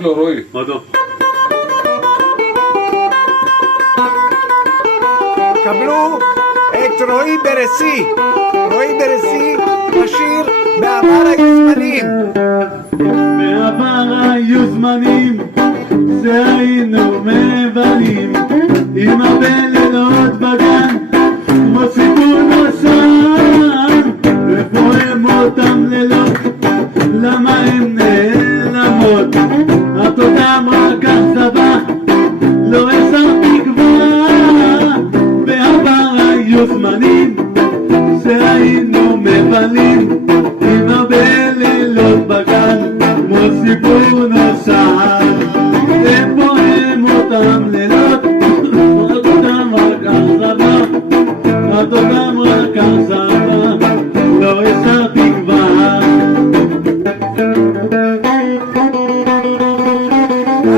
לו רועי. מדוע? קבלו את רועי ברסי. רועי ברסי, השיר בעבר היוזמנים. בעבר היו זמנים שהיינו מבלים עם הרבה לילות בגן כמו סיפור נוסף. איפה הם אותם לילות? למה הם נעלמות? את אותם רק אכזבה, לא השארתי כבר. בעבר היו זמנים שהיינו מבלים עם הרבה לילות בגן כמו סיפור נוסף. איפה הם אותם לילות? את אותם רק אכזבה, את אותם רק אכזבה, לא השארתי כבר.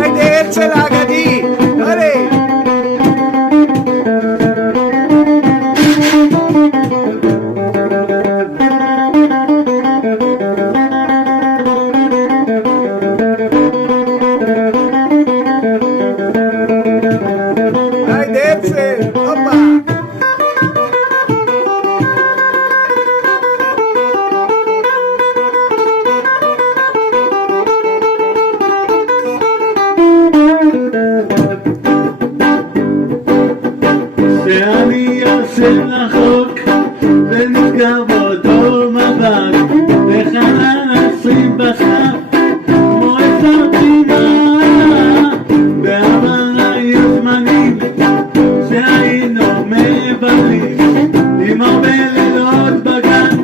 היידה הרצל האגדי, הרי היידה הרצל, הופה. שאני יושב לחוק ונסגר באותו מבט בחלל 20 בסף כמו איזו פינה. בעבר היו זמנים שהיינו מבלים עם הרבה לילות בגן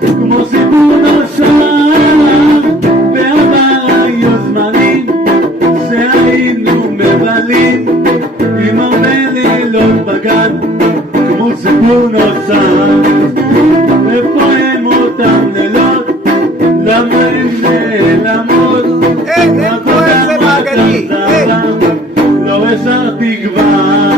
כמו סיפור נוסף. בעבר היו זמנים שהיינו מבלים עם הרבה לילות בגן כמו סיפור נוסף. איפה הם אותם לילות? למה הם נעלמות? איפה הרצל האגדי? לא השארתי כבר.